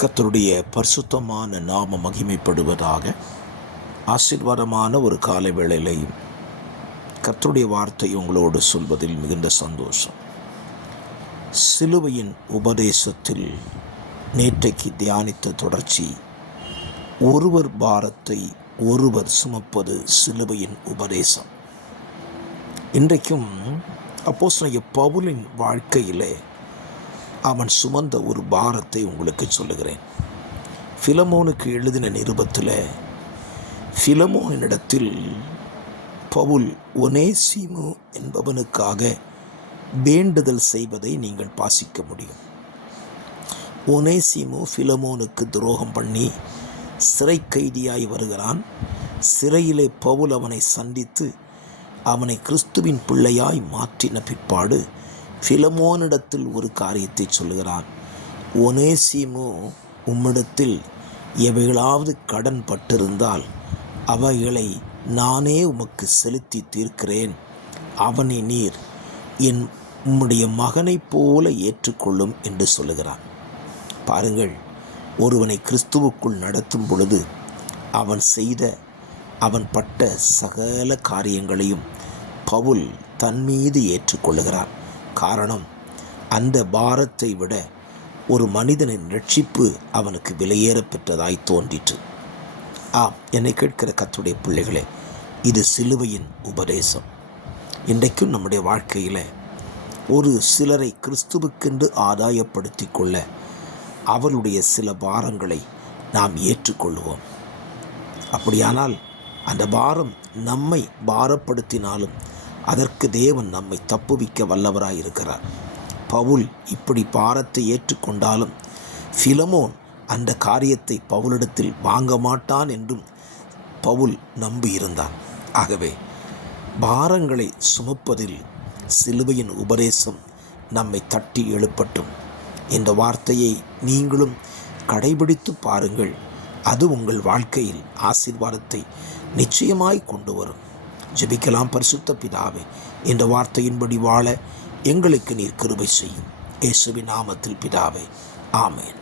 கர்த்தருடைய பரிசுத்தமான நாம மகிமைப்படுவதாக. ஆசீர்வாதமான ஒரு காலை வேளையிலையும் கர்த்தருடைய வார்த்தை உங்களோடு சொல்வதில் மிகுந்த சந்தோஷம். சிலுவையின் உபதேசத்தில் நேற்றைக்கு தியானித்த தொடர்ச்சி, ஒருவர் பாரத்தை ஒருவர் சுமப்பது சிலுவையின் உபதேசம். இன்றைக்கும் அப்போஸ்தலனாகிய பவுலின் வாழ்க்கையிலே அவன் சுமந்த ஒரு பாரத்தை உங்களுக்கு சொல்லுகிறேன். பிலமோனுக்கு எழுதின நிருபத்தில் பிலமோனிடத்தில் பவுல் ஒனேசிமு என்பவனுக்காக வேண்டுதல் செய்வதை நீங்கள் வாசிக்க முடியும். ஒனேசிமு பிலமோனுக்கு துரோகம் பண்ணி சிறை கைதியாய் வருகிறான். சிறையிலே பவுல் அவனை சந்தித்து அவனை கிறிஸ்துவின் பிள்ளையாய் மாற்றின பிற்பாடு பிலமோனிடத்தில் ஒரு காரியத்தை சொல்லுகிறான். ஒனேசிமு உம்மிடத்தில் எவைகளாவது கடன் பட்டிருந்தால் அவைகளை நானே உமக்கு செலுத்தி தீர்க்கிறேன். அவனை நீர் உம்முடைய மகனைப் போல ஏற்றுக்கொள்ளும் என்று சொல்லுகிறான். பாருங்கள், ஒருவனை கிறிஸ்துவுக்குள் நடத்தும் பொழுது அவன் பட்ட சகல காரியங்களையும் பவுல் தன் மீது ஏற்றுக்கொள்ளுகிறான். காரணம், அந்த பாரத்தை விட ஒரு மனிதனின் ரட்சிப்பு அவனுக்கு விலையேற பெற்றதாய் தோன்றிற்று. என்னை கேட்கிற கர்த்தருடைய பிள்ளைகளே, இது சிலுவையின் உபதேசம். இன்றைக்கும் நம்முடைய வாழ்க்கையில் ஒரு சிலரை கிறிஸ்துவுக்கென்று ஆதாயப்படுத்தி கொள்ள அவருடைய சில பாரங்களை நாம் ஏற்றுக்கொள்வோம். அப்படியானால் அந்த பாரம் நம்மை பாரப்படுத்தினாலும் அதற்கு தேவன் நம்மை தப்புவிக்க வல்லவராய் இருக்கிறார். பவுல் இப்படி பாரத்தை ஏற்றுக்கொண்டாலும் பிலமோன் அந்த காரியத்தை பவுலிடத்தில் வாங்க மாட்டான் என்றும் பவுல் நம்பியிருந்தான். ஆகவே பாரங்களை சுமப்பதில் சிலுவையின் உபதேசம் நம்மை தட்டி எழுப்பட்டும். இந்த வார்த்தையை நீங்களும் கடைபிடித்து பாருங்கள். அது உங்கள் வாழ்க்கையில் ஆசீர்வாதத்தை நிச்சயமாய் கொண்டு வரும். ஜெபிக்கலாம். பரிசுத்த பிதாவே, இந்த வார்த்தையின்படி வாழ எங்களுக்கு நீர் கிருபை செய்யும். இயேசுவின் நாமத்தில் பிதாவே, ஆமென்.